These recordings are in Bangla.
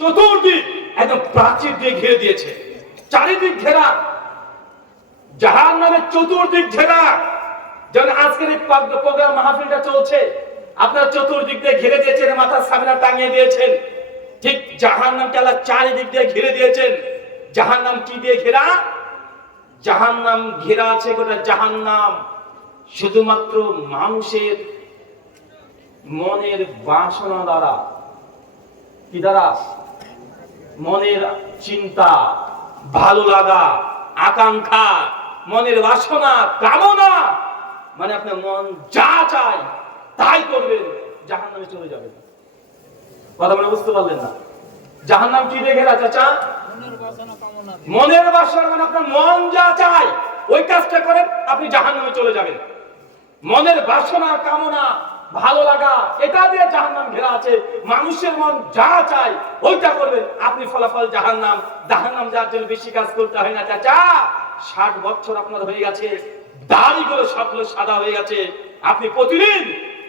চতুর্দিক একদম প্রাচীর দিয়ে ঘিরে দিয়েছে। চারিদিক ঘেরা। জাহান নামের চতুর্দিক ঘেরা। যেমন আজকের এই প্রোগ্রাম মাহফিলটা চলছে, আপনার চতুর্দিক দিয়ে ঘিরে দিয়েছেন মাথার সামনে টাঙিয়ে দিয়েছেন। ঠিক জাহান নামকে আল্লাহ চারিদিক দিয়ে ঘিরে দিয়েছেন। জাহান নাম কি দিয়ে ঘেরা? জাহান নাম ঘেরা আছে গোটা জাহান নাম শুধুমাত্র মানুষের মনের বাসনা দ্বারা। কি দ্বারা? মনের চিন্তা ভালো লাগা আকাঙ্ক্ষা মনের বাসনা কামনা মানে আপনার মন যা চায় তাই করবেন জাহান নামে চলে যাবেন। কথা বলে বুঝতে পারলেন না? জাহান নাম কি দেখে চাচা? মনের বাসনা মানে আপনার মন যা চায় ওই কাজটা করেন আপনি জাহান নামে চলে যাবেন। মনের বাসনা কামনা ভালো লাগা, এটা দিয়ে জাহান্নাম ঘেরা আছে। মানুষের মন যা চায়, ওইটা করবেন। আপনি ফলাফল জাহান্নাম জাহান্নাম যার জন্য বেশি কাজ করতে হয় না, চাচা। ষাট বছর আপনার হয়ে গেছে, দাড়িগুলো সবগুলো সাদা হয়ে গেছে। আপনি প্রতিদিন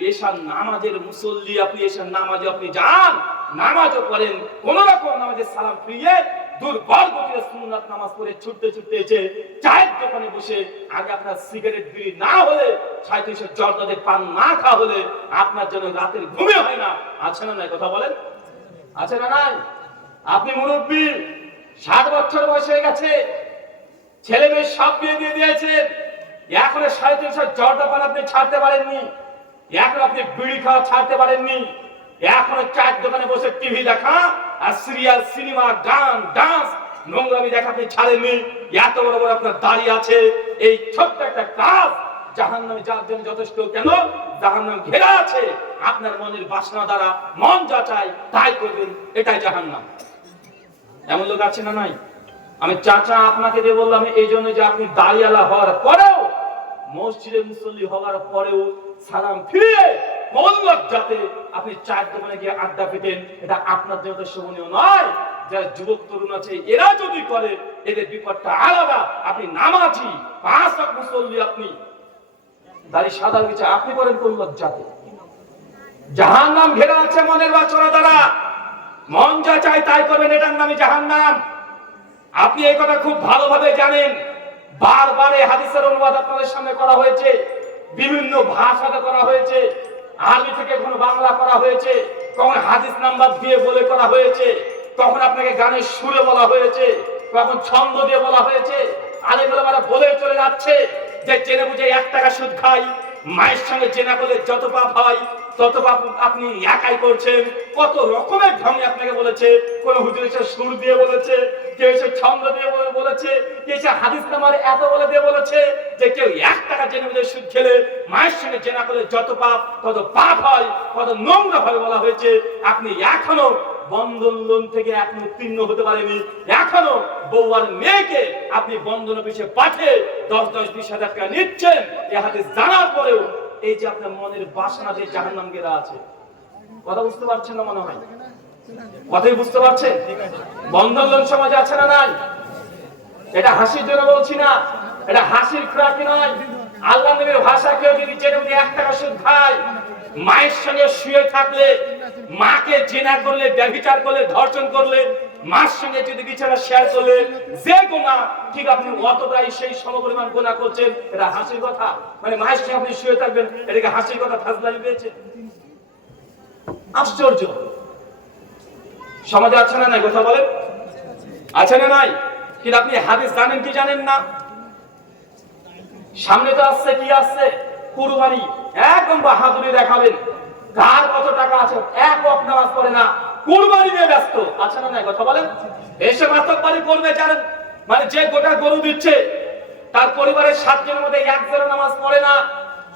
এসার নামাজের মুসল্লি, আপনি এসার নামাজে আপনি যান, নামাজও করেন কোন রকম নামাজের সালাম ফিরিয়ে দুর্বল গতিতে সুন্নাত নামাজ পড়ে ছুটতে ছুটতে এসে চায়ের দোকানে বসে আগে আপনার সিগারেট বিড়ি না হলে সাঁত্রিশে জর্দাতে পান না খাওয়া হলে আপনার জন্য রাতের ঘুমে হয় না। আছে না নাই কথা বলেন? আছে না নাই? আপনি মুরব্বী ষাট বছর বয়স হয়ে গেছে, ছেলে মেয়ে সব বিয়ে দিয়ে দিয়েছেন এখন সাড়ে তিনশো জর্দা পান আপনি ছাড়তে পারেননি, এখন আপনি বিড়ি খাওয়া ছাড়তে পারেননি, এখনও চার দোকানে বসে টিভি দেখা আর সিরিয়াল সিনেমা, গান, ডান্স, নোংরামি দেখা আপনি ছাড়েননি। এত বড় বড় আপনার দাঁড়িয়ে আছে, এই ছোট্ট একটা কাজ। জাহান নামে যার জন্য যথেষ্ট কেন? জাহান নাম ঘেরা আছে। আপনার মনের বাসনা দ্বারা মন যা চায়, তাই করবেন, এটাই জাহান নাম এমন লোক আছে না নাই? আমি চাচা আপনাকে দিয়ে বললাম, এই জন্য যে আপনি দাঁড়িয়ালা হওয়ার পরেও, মসজিদে মুসল্লি হওয়ার পরেও সালাম ফিরিয়ে কোন যাতে আপনি চার দোকানে গিয়ে আড্ডা পেতেন এটা আপনার জন্য শোভনীয় নয়। যারা যুবক, তরুণ আছে, এরা যদি করে, এদের বিপদটা আলাদা। আপনি নামাজি, পাঁচ লাখ মুসল্লি আপনি। দাড়ি সাদা আপনি করেন কোন লজ্জাতে জাহান নাম ঘেরা আছে মনের বাচনা দ্বারা। মন যা চায় তাই করবেন, এটার নামে জাহান নাম আপনি এই কথা খুব ভালোভাবে জানেন। বারবার এই হাদিসের অনুবাদ আপনাদের সামনে করা হয়েছে। বিভিন্ন ভাষাতে করা হয়েছে। আরবি থেকে কোনো বাংলা করা হয়েছে, কখন হাদিস নাম্বার দিয়ে বলে করা হয়েছে, কখন আপনাকে গানের সুরে বলা হয়েছে, কখন ছন্দ দিয়ে বলা হয়েছে আরেকগুলো মানে বলে চলে যাচ্ছে যে জেনে বুঝে এক টাকা সুদ খাই, মায়ের সঙ্গে জেনা করলে যত পাপ হয়, তত পাপ আপনি একাই করছেন, কত রকমের ঢঙে আপনাকে বলেছে, কোন হুজুর সুর দিয়ে বলেছে কেউ এসে ছন্দ দিয়ে বলে- বলেছে কেউ এসে হাদিস নামার এত বলে দিয়ে বলেছে যে কেউ এক টাকা জেনে বুঝে সুদ খেলে, মায়ের সঙ্গে জেনা করলে যত পাপ তত পাপ হয়, কত নোংরা হয় বলা হয়েছে, আপনি এখনও বন্ধন লোন থেকে এখনও উত্তীর্ণ হতে পারেনি এখনও বউ আর মেয়েকে আপনি বন্ধন অফিসে পাঠিয়ে দশ দশ, বিশ হাজার টাকা নিচ্ছেন, এ হাতে জানার পরেও এই যে আপনার মনের বাসনা যে জাহান নাম গেরা আছে, কথা বুঝতে পারছেন না মনে হয়? কথাই বুঝতে পারছেন বন্ধন লোন সমাজে আছে না নাই? এটা হাসির জন্য বলছি না। এটা হাসির খোরাকি নয়। আল্লাহ নবীর ভাষা কেউ যদি জেনে বুঝে এক টাকা সুদ খায়, মায়ের সঙ্গে শুয়ে থাকলে, মাকে জেনা করলে, ব্যভিচার করলে, ধর্ষণ করলে, মার সঙ্গে যদি বিছানা শেয়ার করলে, যে গোনা ঠিক আপনি অতটাই সেই সমপরিমাণ গোনা করছেন, এটা হাসির কথা। মানে মায়ের সঙ্গে আপনি শুয়ে থাকবেন, এটাকে হাসির কথা ফাজলামি পেয়েছে। আশ্চর্য। সমাজে আছে না নাই? কথা বলেন। আছে না নাই? কিন্তু আপনি হাদিস জানেন কি জানেন না? সামনে তো আসছে, কি আসছে? কুরবানি। একদম বাহাদুরি দেখাবেন। কার কত টাকা আছে? এক অক নামাজ পড়ে না। কুরবানি নিয়ে ব্যস্ত। আছে না নাই? কথা বলেন। এসে মাতব্বারি করবে, জানেন? মানে যে গোটা গরু দিচ্ছে, তার পরিবারের সাতজনের মধ্যে একজনের নামাজ পড়ে না।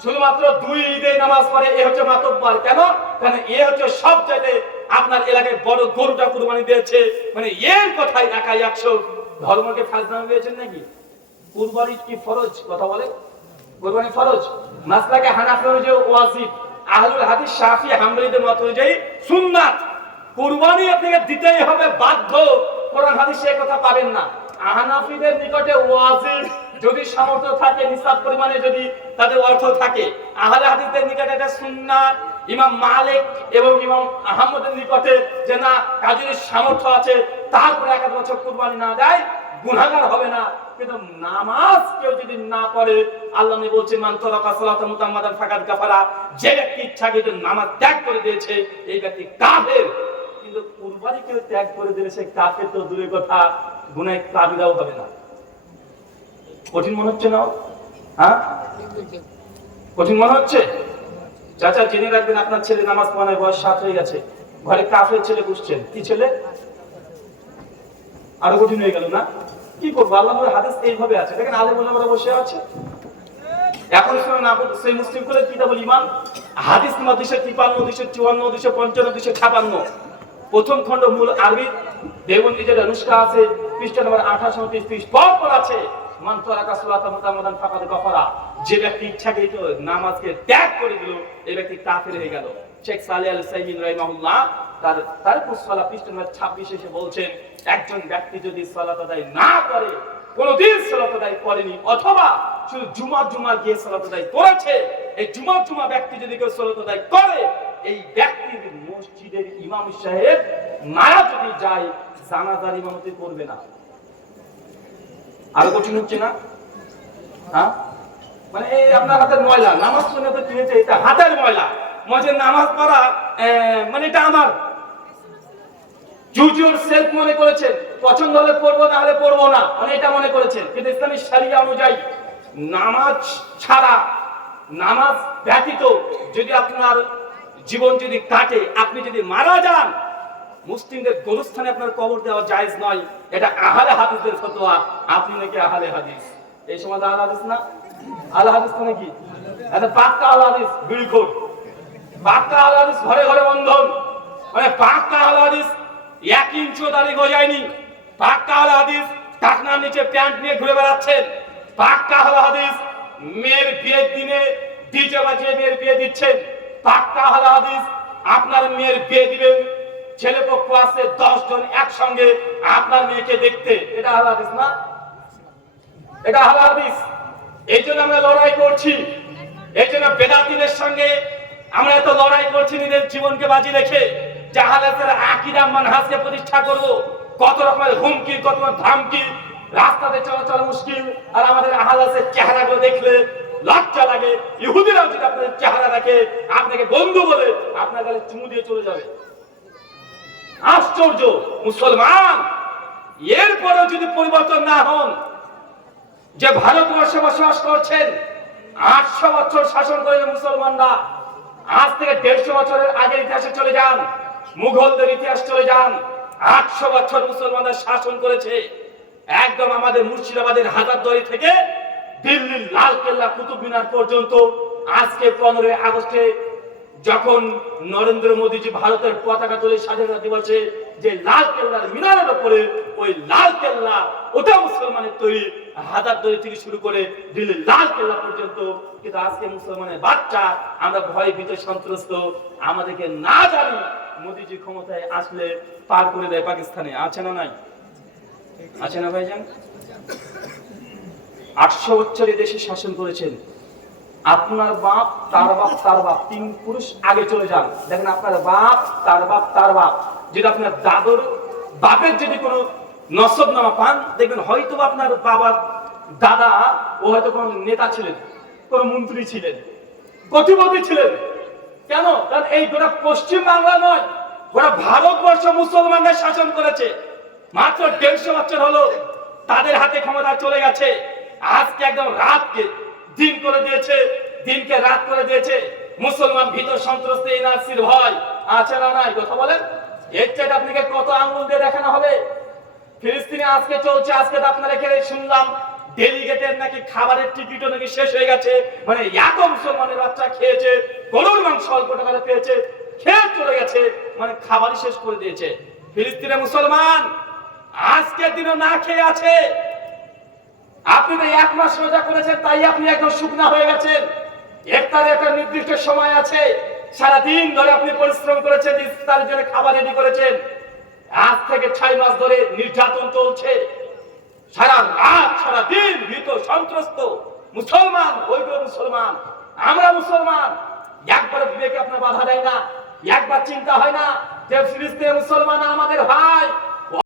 শুধুমাত্র দুই ঈদে নামাজ পড়ে, এ হচ্ছে মাতব্বার। কেন? কারণ এ হচ্ছে সব জায়গায় আপনার এলাকায় বড় গরুটা কুরবানি দিয়েছে। মানে এর কথাই একাই একশো। ধর্মকে ফাজলামি পেয়েছেন নাকি? কুরবানি কি ফরজ? কথা বলে। কুরবানি ফরজ? মাসলাকে হানাফি অনুযায়ী ওয়াজিব। আহলুল হাদিস শাফি হাম্বলিদের মত অনুযায়ী সুন্নাত। কুরবানি আপনাকে দিতেই হবে বাধ্য। কোরআন হাদিসে কথা পাবেন না। আহনাফিদের নিকটে ওয়াজিব যদি সামর্থ্য থাকে, নিসাব পরিমাণে যদি তাদের অর্থ থাকে। আহলে হাদিসদের নিকটে এটা সুন্নাত। ইমাম মালিক এবং ইমাম আহমদের নিকটে যে না কাজের সামর্থ্য আছে, তারপরে এক বছর কুরবানি না দেয়, গুনাহগার হবে না। কিন্তু নামাজ কেউ যদি না পড়ে, আল্লাহ নবী বলছেন, মান তারাকা সালাতা মুতাম্মাদান ফাকাদ কাফারা যে ব্যক্তি ইচ্ছাকে যদি নামাজ ত্যাগ করে দিয়েছে, এই ব্যক্তি কাফের। কিন্তু কুরবানি কেউ ত্যাগ করে দিলে সে কাফের তো দূরের কথা গুনাহ কাবিরাও হবে না। কঠিন মনে হচ্ছে না? হ্যাঁ? কঠিন মনে হচ্ছে? চাচা, জেনে রাখবেন আপনার ছেলে নামাজ পড়ানোর বয়স সাত হয়ে গেছে। ঘরে কাফের ছেলে বুঝছেন কি ছেলে? আরও কঠিন হয়ে গেল না? কি করব? আল্লাহ হাদিস এইভাবে আছে। দেখেন আলে বলে আমরা বসে আছে। এখন আপনি সেই মুসলিম করে ইমান। হাদিস দুইশো তিপান্ন, দুইশো চুয়ান্ন, দুইশো পঞ্চান্ন, দুইশো ছাপান্ন। প্রথম খণ্ড মূল আরবি। দেবন নিজের অনুষ্কা আছে। পৃষ্ঠা নম্বর আঠাশ পর পর আছে। মান তরাকা মুতামাদান ফাকাদ গফারা যে ব্যক্তি ইচ্ছাকে নামাজকে ত্যাগ করে দিল, এই ব্যক্তি কাফের হয়ে গেল। শেখ আল সাইমিন রাহিমাহুল্লাহ তার তার পৃষ্ঠা নম্বর এসে বলছেন, একজন ব্যক্তি যদি সালাত আদায় না করে, কোনদিন সালাত আদায় করেনি, অথবা শুধু জুমা জুমা গিয়ে সালাত আদায় করেছে, এই জুমা জুমা ব্যক্তি যদি কেউ সালাত আদায় করে, এই ব্যক্তির মসজিদের ইমাম সাহেব মারা যদি যায়, জানাজার ইমামতি করবে না। আরও কঠিন হচ্ছে না? হ্যাঁ? মানে এই আপনার হাতের ময়লা, নামাজ শুনে তো কিনেছে এটা, হাতের ময়লা। মজে নামাজ পড়া মানে এটা আমার। জুজুর সেলফ মনে করেছেন পছন্দ হলে পড়ব, না হলে পড়ব না। মানে এটা মনে করেছেন কিন্তু ইসলামী সারিয়া অনুযায়ী নামাজ ছাড়া, নামাজ ব্যতীত যদি আপনার জীবন যদি কাটে, আপনি যদি মারা যান মুসলিমদের গোরস্থানে আপনার কবর দেওয়া জায়েজ নয়। এটা আহালে হাদিসদের ফতোয়া। আপনি নাকি আহালে হাদিস? এই সময় আহলে হাদিস না? আহলে হাদিস তো নাকি? এটা পাক্কা আহলে হাদিস বিড়িখোর পাক্কা আহলে হাদিস ঘরে ঘরে বন্ধন। মানে পাক্কা আহলে হাদিস এক ইঞ্চিও দাড়ি গজায়নি। পাক্কা আহলে হাদিস টাকনার নিচে প্যান্ট নিয়ে ঘুরে বেড়াচ্ছেন। পাক্কা আহলে হাদিস মেয়ের বিয়ের দিনে ডিজে বাজিয়ে মেয়ের বিয়ে দিচ্ছেন। পাক্কা আহলে হাদিস আপনার মেয়ের বিয়ে দিবেন। ছেলে পক্ষ আছে, দশ জন একসঙ্গে আপনার মেয়েকে দেখতে। এটা আহলে হাদিস না? এটা আহলে হাদিস। এই জন্য আমরা লড়াই করছি। এই জন্য বেদাতিদের সঙ্গে আমরা এত লড়াই করছি নিজের জীবনকে বাজি রেখে জাহালাতের আকিদা মানহাজকে প্রতিষ্ঠা করব। কত রকমের হুমকি, কত ধামকি, রাস্তাতে চলাচল মুশকিল। আর আমাদের আহালাসের চেহারাগুলো দেখলে লজ্জা লাগে। ইহুদিরাও যদি আপনাদের চেহারা রাখে আপনাকে বন্ধু বলে আপনার গালে চুমু দিয়ে চলে যাবে। আশ্চর্য, মুসলমান। এরপরেও যদি পরিবর্তন না হন, যে ভারতবর্ষে বসবাস করছেন, আটশো বছর শাসন করেছে মুসলমানরা, আজ থেকে দেড়শো বছরের আগের ইতিহাসে চলে যান, মুঘলদের ইতিহাস চলে যান, আটশো বছর মুসলমানরা শাসন করেছে। একদম আমাদের মুর্শিদাবাদের হাজারদুয়ারি থেকে দিল্লির লাল কেল্লা কুতুব মিনার পর্যন্ত, আজকে পনেরোই আগস্টে যখন নরেন্দ্র মোদীজি ভারতের পতাকা তুলে স্বাধীনতা দিবসে যে লাল কেল্লার মিনারের উপরে ওই লাল কেল্লা ওটা মুসলমানের তৈরি, হাজার তৈরি থেকে শুরু করে দিল্লির লাল কেল্লা পর্যন্ত। কিন্তু আজকে মুসলমানের বাচ্চা, আমরা ভয় ভীত, সন্ত্রস্ত, আমাদেরকে না জানি মোদীজি ক্ষমতায় আসলে পার করে দেয় পাকিস্তানে। আছে না নাই? আছে না ভাইজান? আটশো বছর দেশে শাসন করেছেন। আপনার বাপ, তার বাপ তার বাপ। তিন পুরুষ আগে চলে যান। দেখেন আপনার বাপ, তার বাপ তার বাপ। যদি আপনার দাদর বাপের যদি কোনো নসব নামা পান, দেখবেন হয়তো আপনার বাবার দাদা, ও হয়তো কোনো নেতা ছিলেন, কোনো মন্ত্রী ছিলেন কঠিপতি ছিলেন। কেন? কারণ এই গোটা পশ্চিম বাংলা নয়, গোটা ভারতবর্ষ মুসলমানদের শাসন করেছে। মাত্র দেড়শো বছর হলো, তাদের হাতে ক্ষমতা চলে গেছে। আজকে একদম রাতকে দিন করে দিয়েছে, দিনকে রাত করে দিয়েছে। মুসলমান ভিতর সন্ত্রস্ত এনআরসির ভয় আছে না নাই? কথা বলেন। এর চাইতে আপনাকে কত আঙ্গুল দিয়ে দেখানো হবে? ফিলিস্তিনে আজকে চলছে, আজকে তো আপনারা এখানে শুনলাম, ডেলিগেটের নাকি খাবারের টিকিটও নাকি শেষ হয়ে গেছে। মানে এত মুসলমানের বাচ্চা খেয়েছে, গরুর মাংস অল্প টাকাতে পেয়েছে, খেয়ে চলে গেছে মানে খাবারই শেষ করে দিয়েছে। ফিলিস্তিনে মুসলমান আজকের দিনও না খেয়ে আছে। আপনি তো এক মাস রোজা করেছেন, তাই আপনি একদম শুকনা হয়ে গেছেন। ইফতারের একটা নির্দিষ্ট সময় আছে সারা দিন ধরে আপনি পরিশ্রম করেছেন ইফতারের জন্য খাবার রেডি করেছেন। আজ থেকে ছয় মাস ধরে নির্যাতন চলছে। সারা রাত, সারা দিন ভীত, সন্ত্রস্ত, মুসলমান ওইগুলো মুসলমান। আমরা মুসলমান। একবার বিবেকে আপনার বাধা দেয় না, একবার চিন্তা হয় না যে ফিলিস্তিনের মুসলমান আমাদের ভাই।